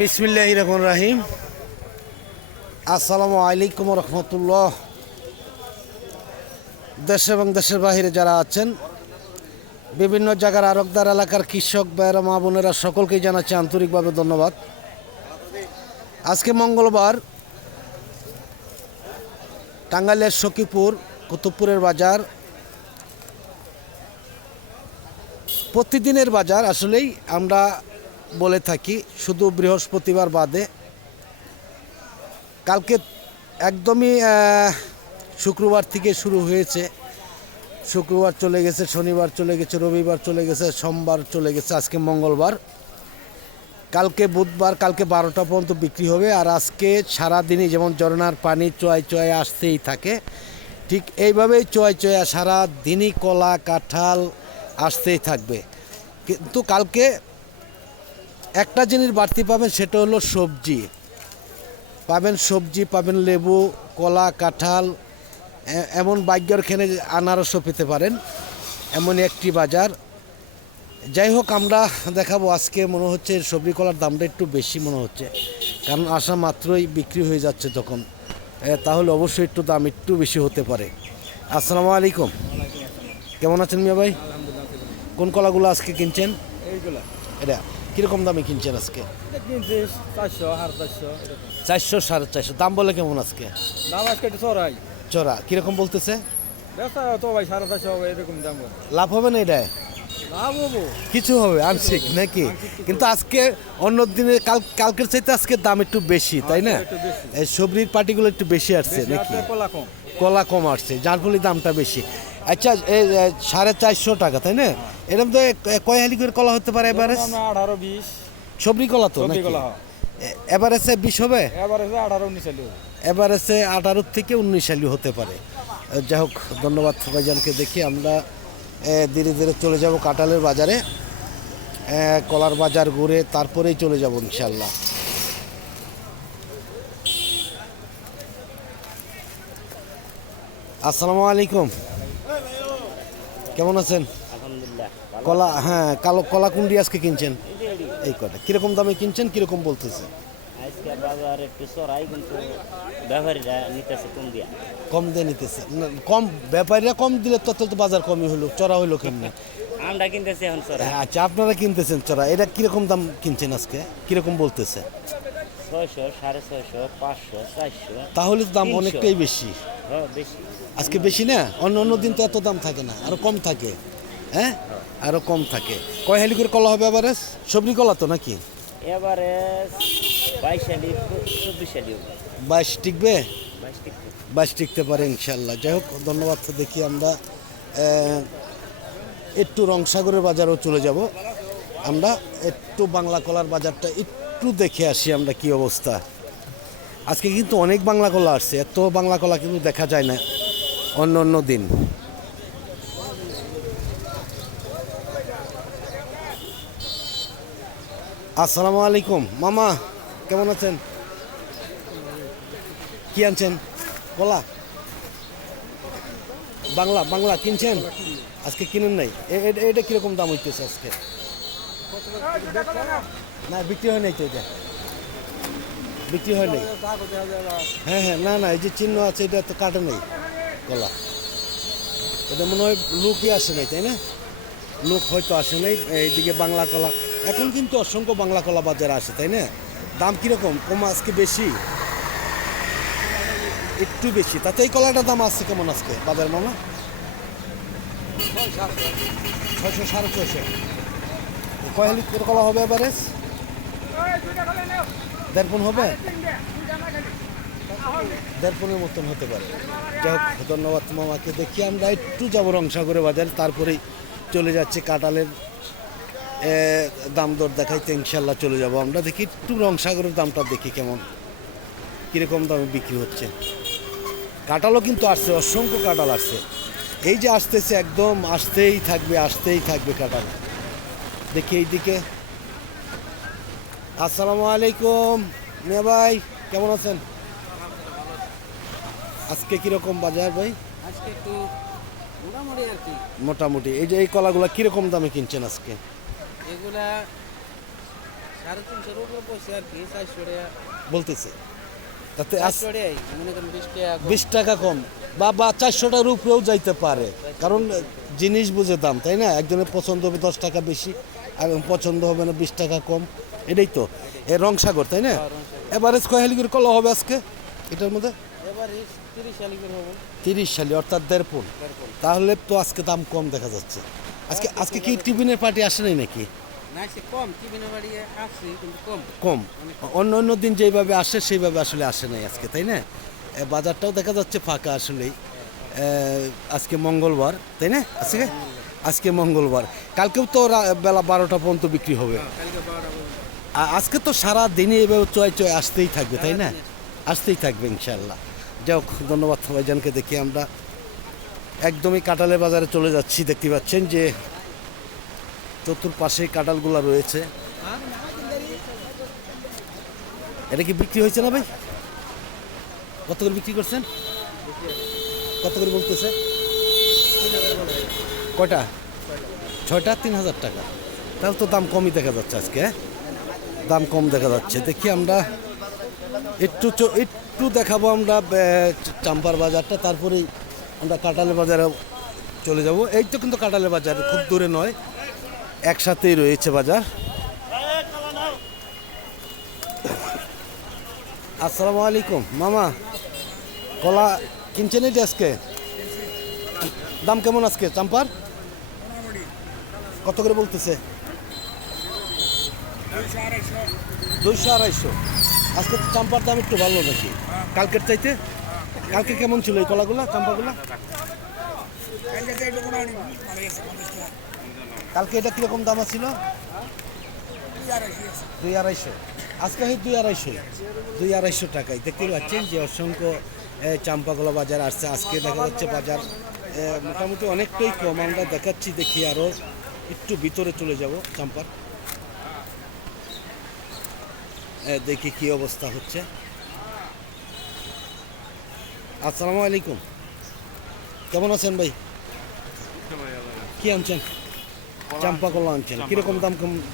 বিসমিল্লাহির রহমানির রহিম। আসসালামু আলাইকুম রহমতুল্লাহ। দেশ এবং দেশের বাহিরে যারা আছেন, বিভিন্ন জায়গার আরকদার এলাকার কৃষক ভাইয়েরা, মা বোনেরা, সকলকেই জানাচ্ছি আন্তরিকভাবে ধন্যবাদ। আজকে মঙ্গলবার, টাঙ্গাইলের সখীপুর কুতুবপুরের বাজার প্রতিদিনের বাজার। আসলেই আমরা বলে থাকি শুধু বৃহস্পতিবার বাদে। কালকে একদমই শুক্রবার থেকে শুরু হয়েছে, শুক্রবার চলে গেছে, শনিবার চলে গেছে, রবিবার চলে গেছে, সোমবার চলে গেছে, আজকে মঙ্গলবার। কালকে বুধবার, কালকে 12টা পর্যন্ত বিক্রি হবে। আর আজকে সারাদিনই যেমন ঝরনার পানি চোয়াই চোয়াই আসতেই থাকে, ঠিক এইভাবেই চোয়াই চোয়া সারা দিনই কলা কাঁঠাল আসতেই থাকবে। কিন্তু কালকে একটা জিনিস বাড়তি পাবেন, সেটা হলো সবজি পাবেন। সবজি পাবেন, লেবু, কলা, কাঁঠাল, এমন ভাগ্যের খেনে আনারসও পেতে পারেন, এমনই একটি বাজার। যাই হোক, আমরা দেখাবো। আজকে মনে হচ্ছে সবজি কলার দামটা একটু বেশি মনে হচ্ছে, কারণ আসা মাত্রই বিক্রি হয়ে যাচ্ছে যখন, তাহলে অবশ্যই একটু দাম একটু বেশি হতে পারে। আসসালামু আলাইকুম, কেমন আছেন মিয়া ভাই? কোন কলাগুলো আজকে কিনছেন? এইগুলা এটা কীরকম দামে কিনছেন আজকে? 400 450 এরকম 400 450। দাম বলে কেমন আজকে? দাম আজকে একটু চড়াই। চড়া কীরকম বলতেছে? ব্যবসা তো ভাই 450 হবে এরকম দাম বলে। লাভ হবে না এটায়? লাভ হবো কিছু হবে আংশিক নাকি? কিন্তু আজকে অন্য দিনে কালকের চাইতে আজকে দাম একটু বেশি, তাই না? একটু বেশি। এই সবজির পার্টিগুলো একটু বেশি আসছে নাকি? কলা কম। কলা কম আসছে, যার ফলে দামটা বেশি। আচ্ছা, 450 টাকা, তাই না? এরকম তো কয় হালি করে কলা হতে পারে এবারে? 18 20 সবজি কলা তো সবজি নাকি? কলা এবারে 20 হবে, এবারে 18 19 চালু। এবারে 18 থেকে 19 হালি হতে পারে। যাই হোক, ধন্যবাদ ভাইজানকে। দেখি আমরা ধীরে ধীরে চলে যাব কাঁঠালের বাজারে, কলার বাজার ঘুরে তারপরেই চলে যাব ইনশাল্লাহ। আসসালামু আলাইকুম, কেমন আছেন? আলহামদুলিল্লাহ। কলা, হ্যাঁ, কলা কুন্ডি আজকে কিনছেন? এই কটা কীরকম দামে কিনছেন, কীরকম বলতেছে? আজকে বাজার একটু চড়াই, কিন্তু ব্যবহারীরা নিতেছে কম দিয়া। কম দিয়ে নিতেছে না, কম ব্যাপারীরা কম দিলে তত তো বাজার কমই হলো, চড়া হইলো কেমনে? আমরা কিনতেছি এখন চড়াই। আচ্ছা, আপনারা কিনতেছেন চড়া। এটা কীরকম দাম কিনছেন আজকে, কীরকম বলতেছে? 600 650 500 400। তাহলে তো দাম 300 অনেকটাই বেশি। হ্যাঁ, বেশি। আজকে বেশি না? অন্য অন্য দিন তো এত দাম থাকে না, আরও কম থাকে। হ্যাঁ, আরও কম থাকে। কয় হালি করে কলা হবে এবারে? সবজি কলা তো নাকি? এবারে 22 সালি 24 সালি হবে। 22 টিকবে? 22 টিকবে। 22 টিকতে পারে ইনশাল্লাহ। যাই হোক, ধন্যবাদ। দেখি আমরা একটু রংসাগরের বাজারও চলে যাব। আমরা একটু বাংলা কলার বাজারটা একটু দেখে আসি আমরা কি অবস্থা। আজকে কিন্তু অনেক বাংলা কলা আসছে, এত বাংলা কলা কিন্তু দেখা যায় না অন্য অন্য দিন। আসসালামু আলাইকুম মামা, কেমন আছেন? কি আনছেন? কলা বাংলা বাংলা কিনছেন আজকে? কিনেন নাই? এটা কিরকম দাম হইতেছে আজকে? না, বিক্রি হয় নাই তো, এটা বিক্রি হয় নাই। হ্যাঁ হ্যাঁ, না না, এই যে চিহ্ন আছে এটা তো কাটে নেই কলা। এটা মনে হয় লোকই আসে নাই, তাই না? লোক হয়তো আসে নাই এইদিকে বাংলা কলা। এখন কিন্তু অসংখ্য বাংলা কলা বাজারে আসে, তাই না? দাম কীরকম? কম আজকে বেশি? একটু বেশি। তাতে এই কলাটার দাম আসছে কেমন আজকে বাজার মামা? 600 650। কয় হালি করে কলা হবে এবারে? 1.5 পণ হবে? 1.5 পণের মতন হতে পারে। যাই হোক, ধন্যবাদ মামাকে। দেখি আমরা একটু যাবো রংসাগরের বাজার, তারপরেই চলে যাচ্ছে কাঁঠালের দাম দর দেখাইতে ইনশাল্লাহ চলে যাব আমরা। দেখি একটু রংসাগরের দামটা দেখি কেমন, কীরকম দামে বিক্রি হচ্ছে। কাঁঠালও কিন্তু আসছে, অসংখ্য কাঁঠাল আসছে। এই যে আসতেছে, একদম আসতেই থাকবে কাঁঠাল। দেখি এইদিকে। আসসালামু আলাইকুম মিয়া ভাই, কেমন আছেন? আজকে কীরকম বাজার ভাই? আজকে একটু মোটামুটি আর কি। মোটামুটি। এই যে এই কলাগুলা কীরকম দামে কিনছেন আজকে? এগুলা 350 উপরে পয়সা আর কি 400 টাকা বলতেছে তাতে 400 টাকাই মনে করেন 20 টাকা কম। 20 টাকা কম বা 400 টাকার উপরেও যাইতে পারে, কারণ জিনিস বুঝে দাম, তাই না? একজনের পছন্দ হবে 10 টাকা বেশি, আর পছন্দ হবে না 20 টাকা কম, এটাই তো এ রংসাগর, তাই না? এভারেজ কয় হালি করে কলা হবে আজকে এটার মধ্যে? এবারে 30 শালি করে হবে 30 শালি, অর্থাৎ 1.5 পুন। তাহলে তো আজকে দাম কম দেখা যাচ্ছে। আজকে কি টিফিনের পার্টি আসে নাই নাকি? না সে কম কি বিনা বাড়িয়ে আসছে কিন্তু কম কম, অন্য অন্য দিন যেভাবে আসে সেইভাবে আসলে আসে নাই আজকে, তাই না? বাজারটাও দেখা যাচ্ছে ফাঁকা আসলেই। আজকে মঙ্গলবার, তাই না? আজকে মঙ্গলবার, কালকেও তো বেলা 12টা পর্যন্ত বিক্রি হবে। কালকে 12টা পর্যন্ত। আজকে তো সারা দিনই এভাবে চয় চয় আসতেই থাকবে, তাই না? আসতেই থাকবে ইনশাল্লাহ। যাই হোক, ধন্যবাদ ভাইজানকে। দেখি আমরা একদমই কাঁঠালের বাজারে চলে যাচ্ছি। দেখতে পাচ্ছেন যে চতুর্পাশে কাঁঠালগুলো রয়েছে। এটা কি বিক্রি হয়েছে না ভাই? কত করে বিক্রি করছেন? কত করে বলতেছে? কয়টা? 6টা 3000 টাকা। তাহলে তো দাম কমই দেখা যাচ্ছে আজকে, হ্যাঁ? দাম কম দেখা যাচ্ছে। দেখি আমরা একটু দেখাবো আমরা চাম্পার বাজারটা, তারপরে আমরা কাঁঠালের বাজারে চলে যাব। এই তো কিন্তু কাঁঠালের বাজার খুব দূরে নয়, একসাথেই রয়েছে বাজার। আসসালামু আলাইকুম মামা, কলা কিনছেন এই আজকে? দাম কেমন আজকে চাম্পার? কত করে বলতেছে? 200-250। আজকে তো চাম্পার দাম একটু ভালো নাকি কালকের চাইতে? কালকে কেমন ছিল এই কলাগুলা, চাম্পাগুলা? কালকে এটা কিরকম দাম ছিল? 200-250। আজকে হয় 250-250 টাকায়। দেখতে পাচ্ছেন যে অসংখ্য চাম্পাগুলা বাজার আসছে। আজকে দেখা যাচ্ছে বাজার মোটামুটি অনেকটাই কম আমরা দেখাচ্ছি। দেখি আরও একটু ভিতরে চলে যাব চাম্পার, দেখি কি অবস্থা হচ্ছে। আসসালামু আলাইকুম, কেমন আছেন ভাই? কি আনছেন? চাম্পা কলা আনছেন, কিরকম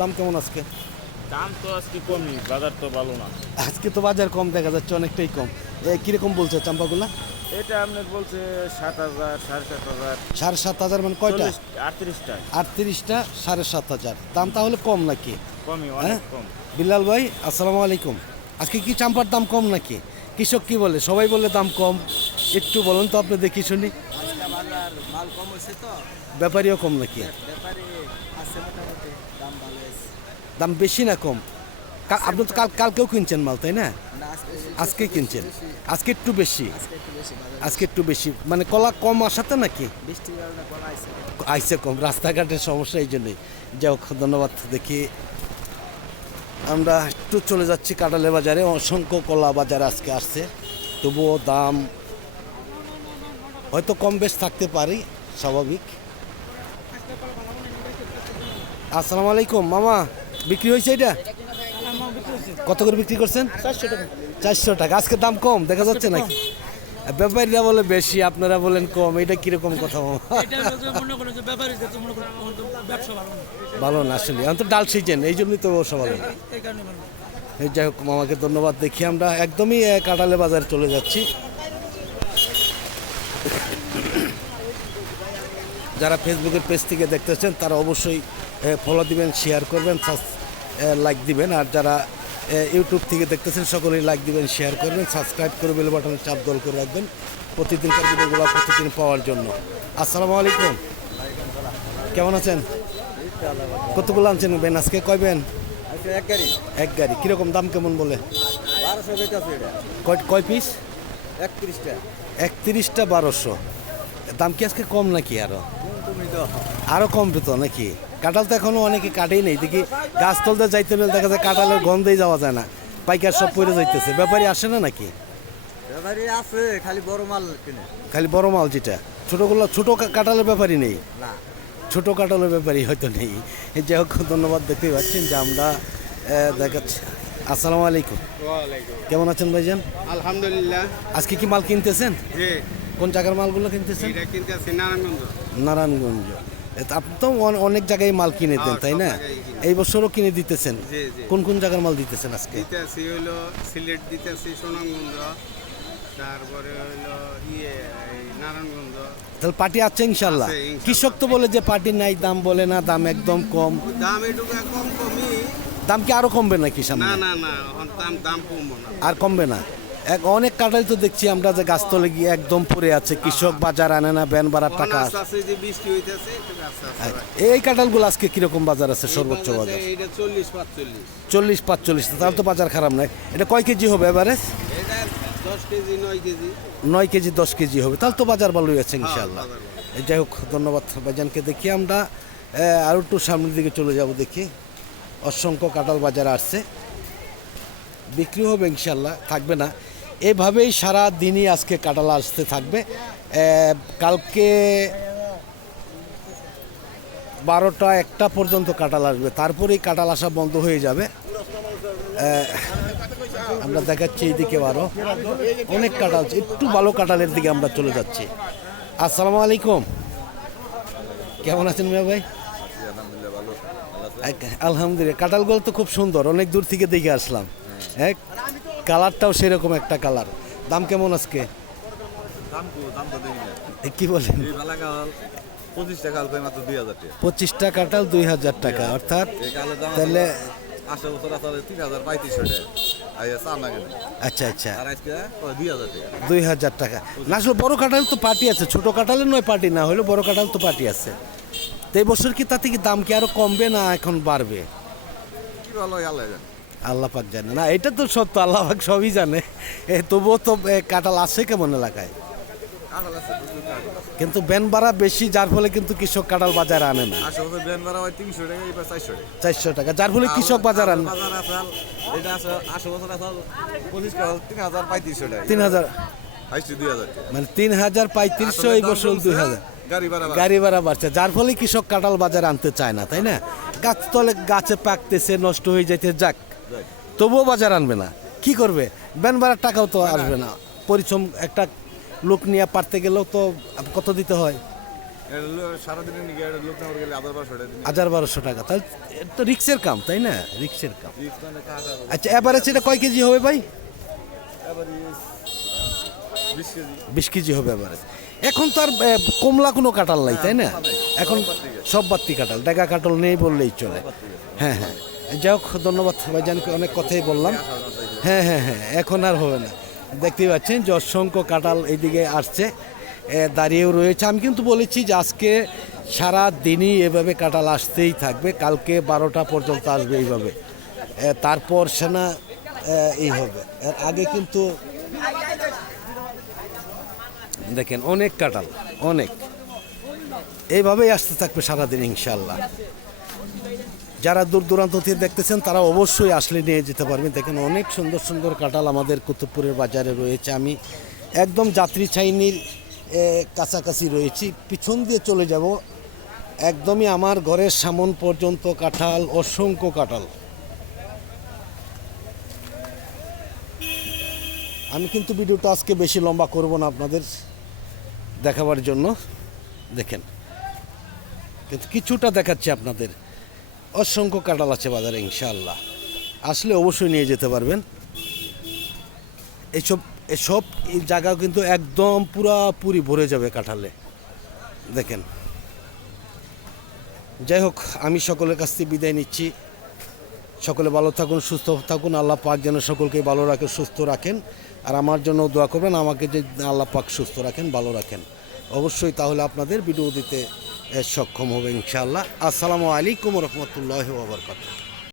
দাম কেমন আজকে? দাম তো আজকে কমই, বাজার তো ভালো না। আজকে তো বাজার কম দেখা যাচ্ছে, অনেকটাই কম। কিরকম বলছে চাম্পাগুলা? এটা আপনার বলছে 7000, 7500। 7,500 মানে কয়টা? 38টা। 38টা 7,500। দাম তাহলে কম নাকি? কমই, হ্যাঁ? অনেক কম। বিল্লাল ভাই আসসালামু আলাইকুম। আজকে কি চাম্পার দাম কম নাকি? কৃষক কি বলে? সবাই বলে দাম কম। একটু বলুন তো আপনি, দেখি শুনি। মাল কম হয়েছে তো ব্যাপারীও কম নাকি? ব্যাপারে আছে মোটামুটি দাম ভালো আছে। দাম বেশি না কম? আপনি তো কালকেও কিনছেন মাল, তাই না? না আজকে কিনছেন, আজকে একটু বেশি। একটু বেশি বাজার আজকে একটু বেশি মানে কলা কম আসাতে নাকি? বৃষ্টির কারণে কলা আছে। আইসে কম, রাস্তাঘাটের সমস্যা, এই জন্যই। যাই হোক, ধন্যবাদ। দেখি আমরা একটু চলে যাচ্ছি কাঁঠালের বাজারে। অসংখ্য কলা বাজারে আজকে আসছে, তবুও দাম হয়তো কম বেশ থাকতে পারে, স্বাভাবিক। আসসালামু আলাইকুম মামা, বিক্রি হয়েছে এটা? কত করে বিক্রি করছেন? 400 টাকা। 400 টাকা। আজকে দাম কম দেখা যাচ্ছে নাকি? ব্যাপারীরা বলে বেশি, আপনারা বলেন কম, এটা কিরকম কথা মামা? ভালো না আসলে, এখন তো ডাল সিজন, এই জন্যই তো অবশ্য ভালো না। এই যাই হোক, মামাকে ধন্যবাদ। দেখি আমরা একদমই কাঁঠালের বাজারে চলে যাচ্ছি। যারা ফেসবুকের পেজ থেকে দেখতেছেন তারা অবশ্যই ফলো দিবেন, শেয়ার করবেন, লাইক দিবেন। আর যারা ইউটিউব থেকে দেখতেছেন সকলেই লাইক দিবেন, শেয়ার করবেন, সাবস্ক্রাইব করে বেল বাটনে চাপ দল করে রাখবেন প্রতিদিনকার ভিডিওগুলো প্রতিদিন পাওয়ার জন্য। আসসালামু আলাইকুম, কেমন আছেন? কতগুলো আনছেন বেন আজকে? কয় বেন? এক গাড়ি এক গাড়ি। কিরকম দাম কেমন বলে? 1200 বেচাছে এটা কয় পিস? 31টা। 31টা 1200। দাম কি আজকে কম নাকি? আরো কমবে তো নাকি? কাঁঠাল তো এখনো অনেকে কাটেই নেই। দেখি গাছ তলতে যাইতে হলে দেখা যায় কাঁঠালের গন্ধেই যাওয়া যায় না, পাইকার সব পড়ে যাইতেছে। ব্যাপারী আসে না নাকি? ব্যাপারী আছে, খালি বড় মাল কিনে। খালি বড় মাল যেটা, ছোটোগুলো ছোটো কাঁঠালের ব্যাপারই নেই, না ছোটো কাঁঠালের ব্যাপারই হয়তো নেই। যাই হোক, ধন্যবাদ। দেখতেই পাচ্ছেন যে আমরা দেখাচ্ছি। আসসালামু আলাইকুম, কেমন আছেন ভাইজান? আলহামদুলিল্লাহ। আজকে কি মাল কিনতেছেন? জি, কোন জায়গার মালগুলো কিনতেছেন? এটা কিনতে আছে নারায়ণগঞ্জ। নারায়ণগঞ্জ। আপনি তো অনেক জায়গায় মাল কিনে দেন, তাই না? সব জায়গায় কিনি। এই বছরও কিনে দিতেছেন? জি জি কোন কোন জায়গার মাল দিতেছেন আজকে? দিতেছি হইলো সিলেট দিতেছি সুনামগঞ্জ, তারপরে হইলো এই নারায়ণগঞ্জ। তাহলে পার্টি আছে ইনশাল্লাহ? আছে, ইনশাল্লাহ। কৃষক তো বলে যে পার্টি নাই, দাম বলে না, দাম একদম কম। দাম এটুকু কম কমই। দাম কি আরো কমবে নাকি সামনে? না না না, এখন দাম কমবো না। আর কমবে না? অনেক কাঁঠাল তো দেখছি আমরা যে গাছতলে গিয়ে একদম পড়ে আছে, কৃষক বাজার আনে না, ব্যান ভাড়ার টাকা এখন আসে। আস্তে আস্তে যে বৃষ্টি হইতেছে একটু আস্তে আস্তে হয়। এই কাঁঠালগুলো আজকে কিরকম বাজার আছে সর্বোচ্চ এই বাজার? বাজারে এইটা 40-45। 40-45, তাহলে তো বাজার খারাপ নয়। এটা কয় কেজি হবে এভারেজ? এটা 10 কেজি 9 কেজি। 9 কেজি 10 কেজি হবে, তাহলে তো বাজার ভালোই আছে ইনশাল্লাহ। বাজার ভালো। যাই হোক, ধন্যবাদ ভাইজানকে। দেখি আমরা আরও একটু সামনের দিকে চলে যাব। দেখি অসংখ্য কাঁঠাল বাজারে আসছে, বিক্রি হবে ইনশাল্লাহ, থাকবে না। এভাবেই সারা দিনই আজকে কাঁঠাল আসতে থাকবে। কালকে 12টা-1টা পর্যন্ত কাঁঠাল আসবে, তারপরেই কাঁঠাল আসা বন্ধ হয়ে যাবে। আমরা দেখাচ্ছি এইদিকে আরও অনেক কাঁঠাল, একটু ভালো কাঁঠালের দিকে আমরা চলে যাচ্ছি। আসসালামু আলাইকুম, কেমন আছেন মিয়া ভাই? আলহামদুলিল্লাহ। কাঁঠালগুলো তো খুব সুন্দর, অনেক দূর থেকে দেখে আসলাম। হ্যাঁ, কালারটাও সেরকম একটা কালার। দাম কেমন আজকে? কি বলেন? 25 টাকা আলফাই মাত্র 2000 টাকা। 25টা কাঁঠাল 2000 টাকা, অর্থাৎ এই কালের দাম তাহলে 80 বছর আসলে 3500 টাকা। আইয়া চা না কেন? আচ্ছা আচ্ছা, আর আজকে 2000 টাকা। 2000 টাকা। না আসলে বড় কাঁঠাল তো পার্টি আছে, ছোট কাঁঠালের নয় পার্টি, না হলে বড় কাঁঠাল তো পার্টি আছে। তো এই বছর কি তাতে কি দাম কি আরো কমবে না এখন বাড়বে? কি ভালো আল্লাহ জানে। আল্লাহ পাক জানে। না এটা তো সত্য, আল্লাহ পাক সবই জানে। তবুও তো কাঁঠাল আছে কেমন এলাকায়, কাঁঠাল আছে, প্রচুর কাঁঠাল আছে। কিন্তু ব্যান ভাড়া বেশি, যার ফলে কিন্তু কৃষক কাঁঠাল বাজারে আনে না। 80 বছর ব্যান ভাড়া হয় 300 টাকা, এবার 400 টাকা। 400 টাকা, যার ফলে কৃষক বাজার আনে। বাজার আছে এটা আছে 80 বছর আছে 25 টাকা 3500 টাকা। 3000, হাইস্ট 2000 টাকা। মানে 3000-3500, এই বছর 2000। গাড়ি ভাড়া গাড়ি ভাড়া বাড়ছে, যার ফলে কৃষক কাঁঠাল বাজারে আনতে চায় না, তাই না? গাছ তলে গাছে পাকতেছে, নষ্ট হয়ে যাইতে যাক, তবুও বাজার আনবে না। কি করবে? ব্যান ভাড়ার টাকাও তো আসবে না। পরিশ্রম একটা লোক নিয়ে পারতে গেলেও তো কত দিতে হয়? সারাদিনের নিয়ে লোক না গেলে 1200 টাকা দিন। 1200 টাকা, তাহলে এটা তো রিক্সের কাম, তাই না? রিক্সের কাম। রিক্স মানে কাঁঠাল আচ্ছা, এবারে সেটা কয় কেজি হবে ভাই? এবার 20 কেজি। 20 কেজি হবে এবারে। এখন তো আর কমলা কোনো কাঁঠাল নাই, তাই না? এখন সব বাত্তি কাঁঠাল, ডেগা কাঁঠাল নেই বললেই চলে। হ্যাঁ হ্যাঁ, যাই হোক, ধন্যবাদ ভাইজানকে, অনেক কথাই বললাম। হ্যাঁ হ্যাঁ হ্যাঁ, এখন আর হবে না। দেখতেই পাচ্ছেন যে অসংখ্য কাঁঠাল এইদিকে আসছে, দাঁড়িয়েও রয়েছে। আমি কিন্তু বলেছি যে আজকে সারা দিনই এভাবে কাঁঠাল আসতেই থাকবে, কালকে 12টা পর্যন্ত আসবে এইভাবে, তারপর সেনা এই হবে। এর আগে কিন্তু দেখেন অনেক কাঁঠাল, অনেক এইভাবেই আসতে থাকবে সারাদিন ইনশাল্লাহ। যারা দূর দূরান্ত থেকে দেখতেছেন তারা অবশ্যই আসলে নিয়ে যেতে পারবেন। দেখেন অনেক সুন্দর সুন্দর কাঁঠাল আমাদের কুতুবপুরের বাজারে রয়েছে। আমি একদম যাত্রী ছাইনির কাছাকাছি রয়েছি, পিছন দিয়ে চলে যাব, একদমই আমার ঘরের সামন পর্যন্ত কাঁঠাল, অসংখ্য কাঁঠাল। আমি কিন্তু ভিডিওটা আজকে বেশি লম্বা করব না আপনাদের দেখাবার জন্য। দেখেন, কিন্তু কিছুটা দেখাচ্ছি আপনাদের। অসংখ্য কাঁঠাল আছে বাজারে ইনশাআল্লাহ, আসলে অবশ্যই নিয়ে যেতে পারবেন। এসব এই জায়গা কিন্তু একদম পুরাপুরি ভরে যাবে কাঁঠালে। দেখেন, যাই হোক, আমি সকলের কাছ থেকে বিদায় নিচ্ছি। সকলে ভালো থাকুন, সুস্থ থাকুন। আল্লাহ পাক যেন সকলকে ভালো রাখে, সুস্থ রাখেন। আর আমার জন্য দোয়া করবেন, আমাকে যে আল্লাহ পাক সুস্থ রাখেন, ভালো রাখেন অবশ্যই, তাহলে আপনাদের ভিডিও দিতে সক্ষম হবে ইনশাআল্লাহ। আসসালামু আলাইকুম রহমতুল্লাহি ওয়া বারাকাতুহু।